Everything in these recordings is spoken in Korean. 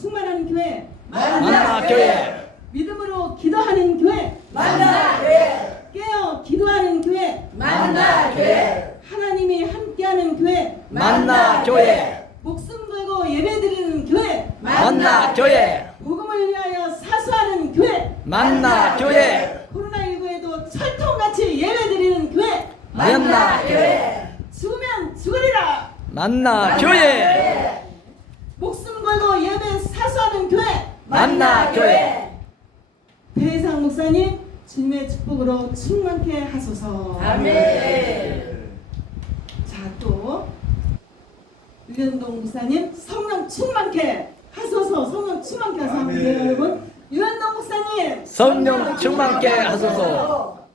충만한 교회 만나 교회. 믿음으로 기도하는 교회 만나 교회. 깨어 기도하는 교회 만나 교회. 하나님이 함께하는 교회 만나 교회. 목숨 걸고 예배드리는 교회 만나 교회. 복음을 위하여 사수하는 교회 만나 교회. 코로나19에도 철통같이 예배드리는 교회 만나 교회. 죽으면 죽으리라. 만나 교회. 목숨 걸고 예배 사수하는 교회 만나 교회. 배상 목사님 주님의 축복으로 충만케 하소서. 아멘. 자 또 유현동 목사님 성령 충만케 하소서. 성령 충만케 하소서. 아멘. 해요, 여러분. 유현동 목사님 성령 충만케 하소서.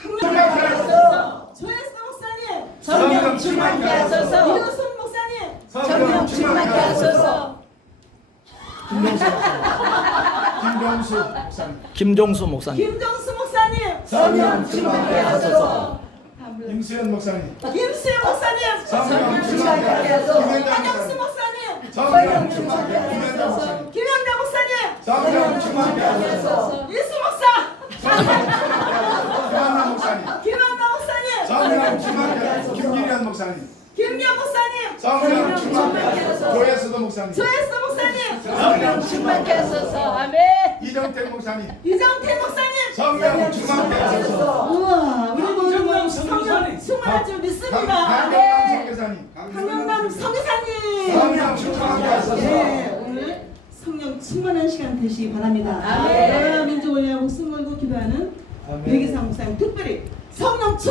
충만케 하소서. 조혜수 목사님 성령 충만케 하소서. 이효순 목사님 성령 충만케 하소서 김병수 목사님, 김종수 목사님. 김정수 목사님. 성령 충만케 하소서. 임수현 목사님, 김수영 목사님. 성령 충만케 하소서. 한영수 목사님. 성령 충만케 하소서. 김영자 목사님. 성령 충만케 하소서. 예수 목사. 김한나 목사님, 김한나 목사님. 성령 충만케 하소서. 김명 목사님 성령 충만케 하소서. 조혜수도 목사님, 조혜수 목사님 성령 충만케 하소서 아멘 이정택 목사님, 이정태 목사님 성령 충만케 하소서. 우와 우리 모두 성령 충만할 줄 믿습니다 선교사님, 강영남 성교사님 성령 충만케 하소서. 네 오늘 성령 충만한 시간 되시기 바랍니다 아멘. 나라 민족을 위하여 목숨 걸고 기도하는 아멘. 백이상 목사님 특별히 성령 하소서.